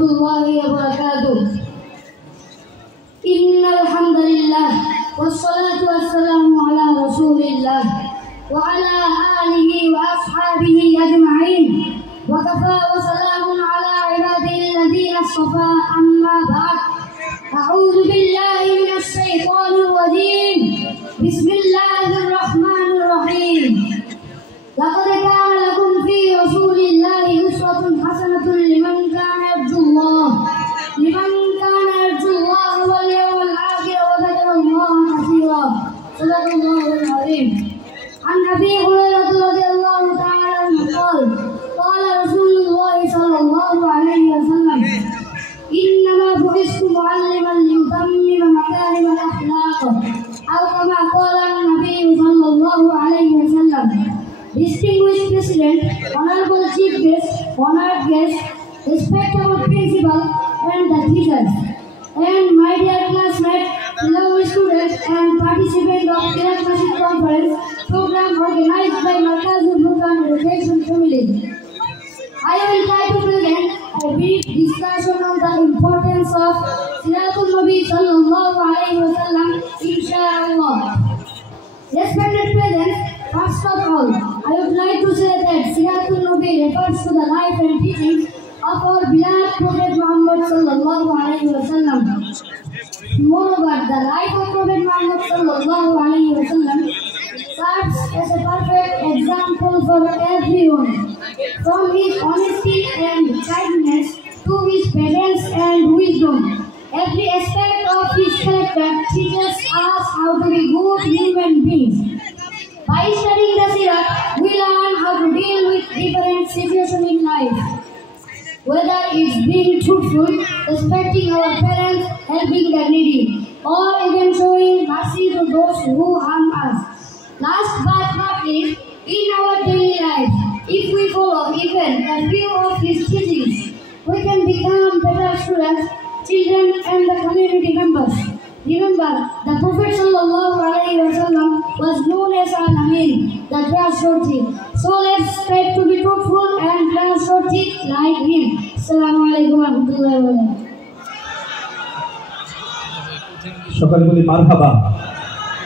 warahmatullahi wabarakatuh. Innal hamdalillah wassalatu wassalamu ala rasulillah wa ala alihi wa ashabihi ajma'in. Wa kafa wa salamun ala ibadihi alladhina istafa, amma ba'd. A'udzu billahi minasy syaithanir rajim. Bismillahir rahmanir rahim. Laqad kana lakum fi rasulillahi uswatun hasanatun liman kana yarjullah wal yawmal akhir wa dzakara Allaha katsiran. Sadaqallahul azim. An Abi Hurairah radhiyallahu ta'ala anhu qala Rasulullah sallallahu alaihi wasallam, innama bu'istu mu'alliman liyutammima makarimal akhlaq. Aw kama qala an-nabiy sallallahu alaihi wasallam. Distinguished President, Honorable Chief Guest, honored guests, respectable Principal and the teachers, and my dear classmates, beloved students and participants of Kirat Masjid Conference program organized by Markazul Furqan Education Family. I will try to present a brief discussion on the importance of Siratul Nabi sallallahu alaihi wasallam, inshallah. Respected presents, first of all, I would like to say that Siratul Nabi refers to the life and teachings of our beloved Prophet Muhammad sallallahu alaihi wasallam. Moreover, the life of Prophet Muhammad sallallahu alaihi wasallam serves as a perfect example for everyone, from his honesty and kindness to his patience and wisdom. Every aspect of his character teaches us how to be good human beings. By studying the Sirat, we learn how to deal with different situations in life, whether it's being truthful, respecting our parents, helping the needy, or even showing mercy to those who harm us. Last but not least, in our daily life, if we follow even a few of his teachings, we can become better students, children, and the community members. Remember, the Prophet ﷺ was known as Al-Amin, the trustworthy. So let's strive to be truthful and trustworthy like him. Assalamu alaikum warahmatullahi wabarakatuh. সকলে বলি মারহাবা।